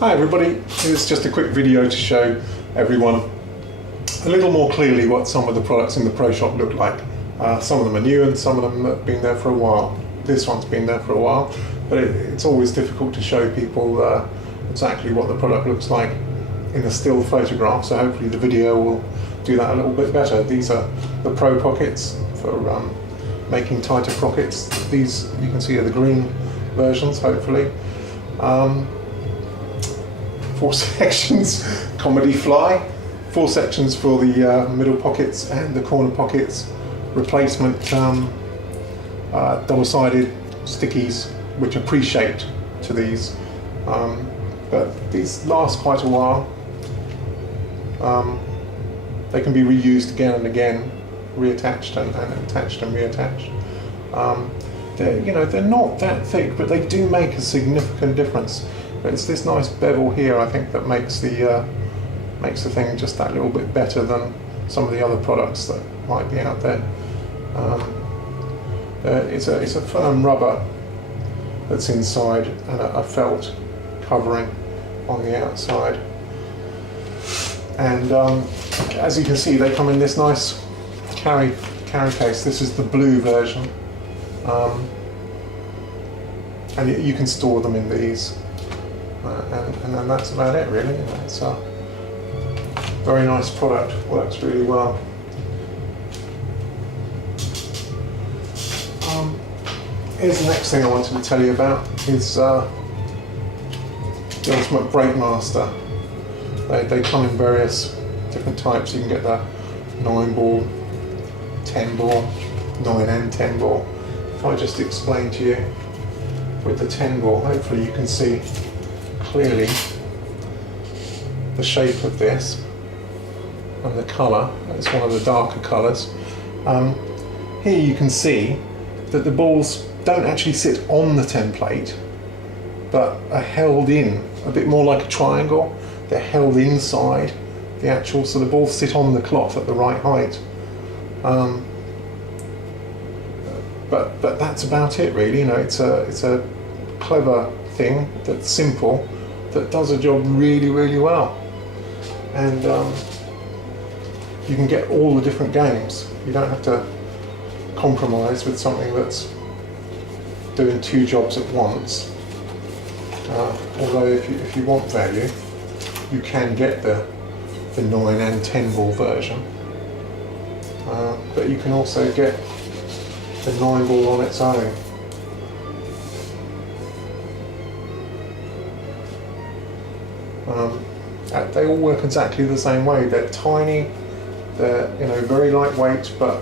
Hi everybody, here's just a quick video to show everyone a little more clearly what some of the products in the Pro Shop look like. Some of them are new and some of them have been there for a while. This one's been there for a while, but it's always difficult to show people exactly what the product looks like in a still photograph, so hopefully the video will do that a little bit better. These are the Pro Pockets for making tighter pockets. These you can see are the green versions, hopefully. 4 sections comedy fly, 4 sections for the middle pockets and the corner pockets, replacement double-sided stickies which are pre-shaped to these, but these last quite a while. They can be reused again and again, reattached and attached and reattached. They're not that thick, but they do make a significant difference. But it's this nice bevel here, I think, that makes the thing just that little bit better than some of the other products that might be out there. It's a firm rubber that's inside and a felt covering on the outside. And as you can see, they come in this nice carry case. This is the blue version, and you can store them in these. And then that's about it, really. It's a very nice product, works really well. Here's the next thing I wanted to tell you about, is the Ultimate Brake Master. They come in various different types. You can get the 9-ball, 10-ball, 9 and 10-ball. If I just explain to you with the 10-ball, hopefully you can see clearly the shape of this and the colour. It's one of the darker colours. Here you can see that the balls don't actually sit on the template, but are held in, a bit more like a triangle. They're held inside the actual, so the balls sit on the cloth at the right height. But that's about it, really. It's a clever thing that's simple, that does a job really, really well. And you can get all the different games. You don't have to compromise with something that's doing 2 jobs at once. Although if you want value, you can get the 9 and 10 ball version. But you can also get the 9 ball on its own. They all work exactly the same way. They're tiny, they're very lightweight, but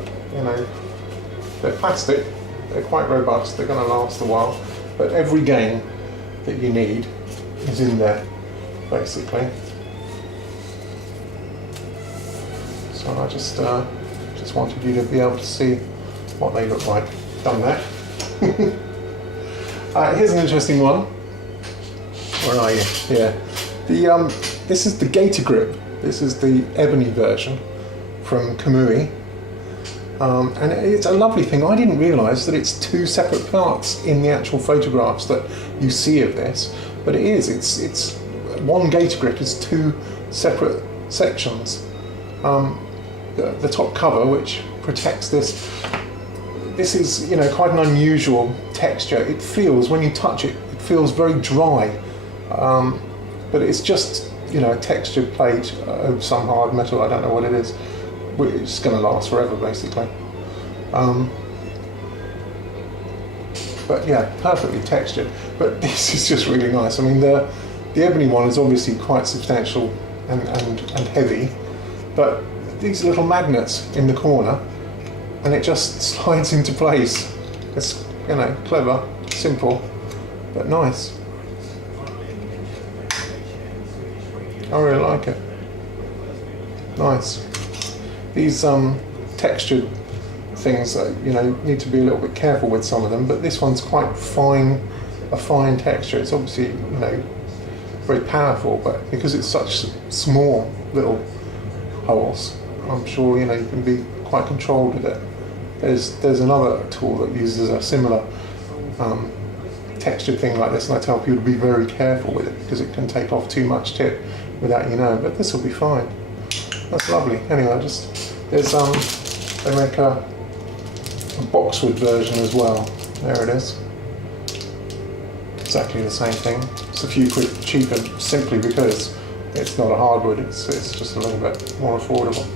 they're plastic. They're quite robust. They're going to last a while. But every game that you need is in there, basically. So I just wanted you to be able to see what they look like. Done that. Here's an interesting one. Where are you? Yeah. This is the Gator Grip. This is the ebony version from Kamui. And it's a lovely thing. I didn't realise that it's 2 separate parts in the actual photographs that you see of this, but it is. It's one Gator Grip is 2 separate sections. The top cover, which protects this is quite an unusual texture. It feels, when you touch it, it feels very dry. But it's just a textured plate of some hard metal. I don't know what it is. It's going to last forever, basically. But yeah, perfectly textured. But this is just really nice. I mean, the ebony one is obviously quite substantial and heavy, but these little magnets in the corner, and it just slides into place. It's clever, simple, but nice. I really like it. Nice. These textured things, need to be a little bit careful with some of them, but this one's quite fine, a fine texture. It's obviously, very powerful, but because it's such small little holes, I'm sure, you can be quite controlled with it. There's another tool that uses a similar textured thing like this, and I tell people to be very careful with it because it can take off too much tip without you knowing, but this will be fine. That's lovely. Anyway, there's they make a boxwood version as well. There it is. Exactly the same thing. It's a few quid cheaper simply because it's not a hardwood, it's just a little bit more affordable.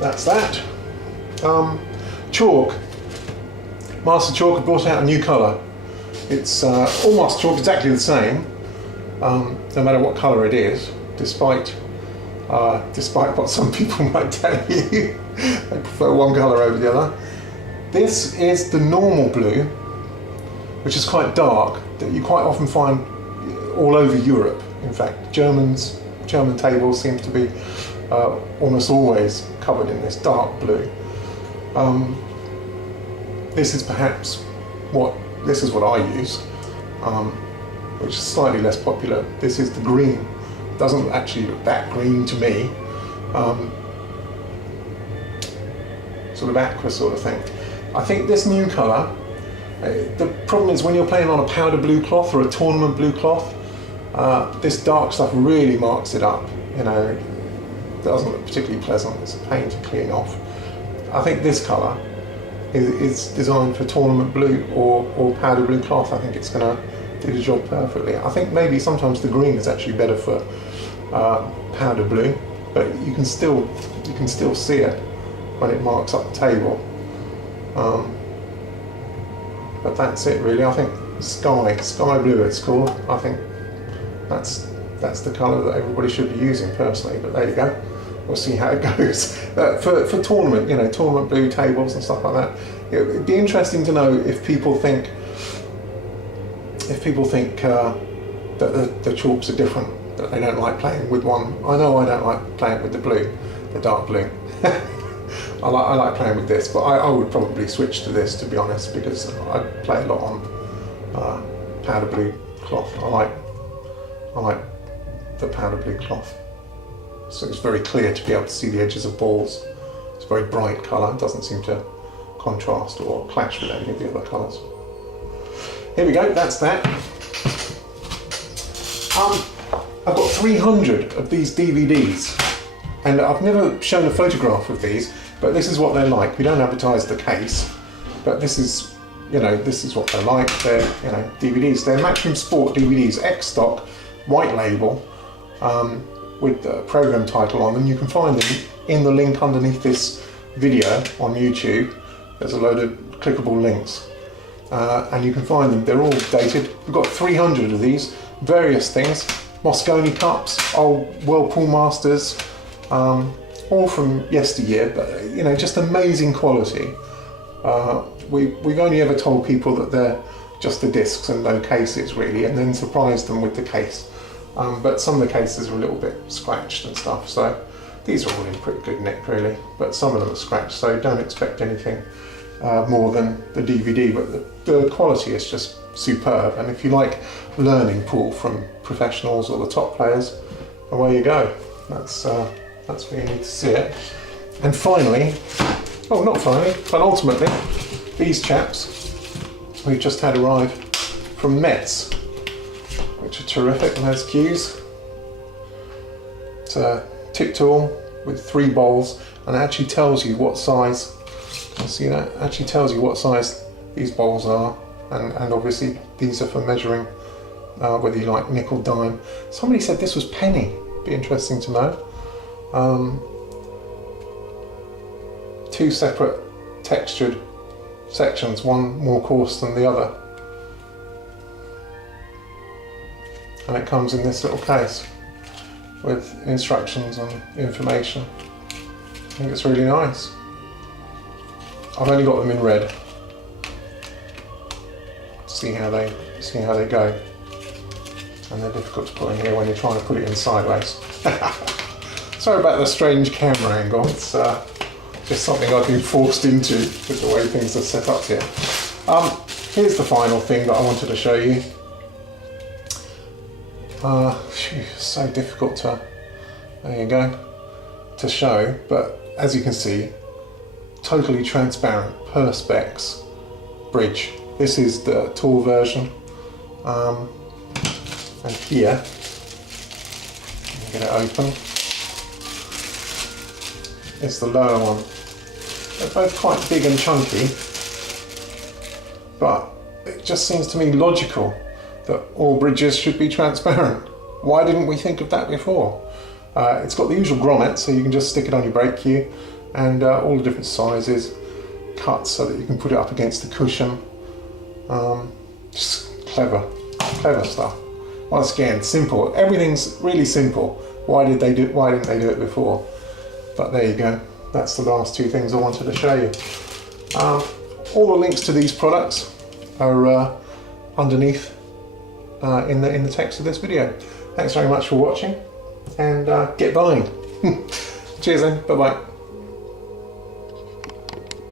That's that. Chalk. Master Chalk have brought out a new colour. It's all Master Chalk, exactly the same, no matter what colour it is, despite what some people might tell you. They prefer one colour over the other. This is the normal blue, which is quite dark, that you quite often find all over Europe. In fact, German tables seem to be almost always covered in this dark blue. This is perhaps what I use, which is slightly less popular. This is the green. It doesn't actually look that green to me. Sort of aqua sort of thing. I think this new colour, the problem is when you're playing on a powder blue cloth or a tournament blue cloth, this dark stuff really marks it up. You know, it doesn't look particularly pleasant. It's a pain to clean off. I think this colour is designed for tournament blue or powder blue cloth. I think it's going to do the job perfectly. I think maybe sometimes the green is actually better for powder blue, but you can still see it when it marks up the table. But that's it really. I think sky blue it's called. I think that's the colour that everybody should be using personally. But there you go. We'll see how it goes. For tournament, you know, tournament blue tables and stuff like that. It'd be interesting to know if people think that the chalks are different, that they don't like playing with one. I know I don't like playing with the blue, the dark blue. I like playing with this, but I would probably switch to this, to be honest, because I play a lot on powder blue cloth. I like the powder blue cloth. So it's very clear to be able to see the edges of balls. It's a very bright colour, it doesn't seem to contrast or clash with any of the other colours. Here we go, that's that. I've got 300 of these DVDs, and I've never shown a photograph of these, but this is what they're like. We don't advertise the case, but this is what they're like. They're, DVDs. They're Matchroom Sport DVDs, X-Stock, white label, with the program title on them. You can find them in the link underneath this video on YouTube. There's a load of clickable links, and you can find them. They're all dated. We've got 300 of these, various things, Mosconi cups, old Whirlpool Masters, all from yesteryear, but just amazing quality. We've only ever told people that they're just the discs and no cases really, and then surprised them with the case. But some of the cases are a little bit scratched and stuff, so these are all in pretty good nick really, but some of them are scratched, so don't expect anything more than the DVD, but the quality is just superb. And if you like learning pool from professionals or the top players, away you go. That's where you need to see it. And finally, not finally, but ultimately, these chaps we've just had arrive from Metz, which are terrific. And there's cues. It's a tip tool with 3 bowls, and it actually tells you what size. See that? It actually tells you what size these bowls are, and obviously these are for measuring whether you like nickel, dime. Somebody said this was penny. Be interesting to know. 2 separate textured sections, one more coarse than the other. And it comes in this little case with instructions and information. I think it's really nice. I've only got them in red. See how they go. And they're difficult to put in here when you're trying to put it in sideways. Sorry about the strange camera angle. It's just something I've been forced into with the way things are set up here. Here's the final thing that I wanted to show you. So difficult to, there you go, to show, but as you can see, totally transparent Perspex bridge This is the tall version. And here, get it open, is the lower one. They're both quite big and chunky, but it just seems to me logical that all bridges should be transparent. Why didn't we think of that before? It's got the usual grommet, so you can just stick it on your brake cue, and all the different sizes, cut so that you can put it up against the cushion. Just clever stuff. Once again, simple. Everything's really simple. Why didn't they do it before? But there you go. That's the last two things I wanted to show you. All the links to these products are underneath in the text of this video. Thanks very much for watching, and get buying. Cheers then. Bye bye.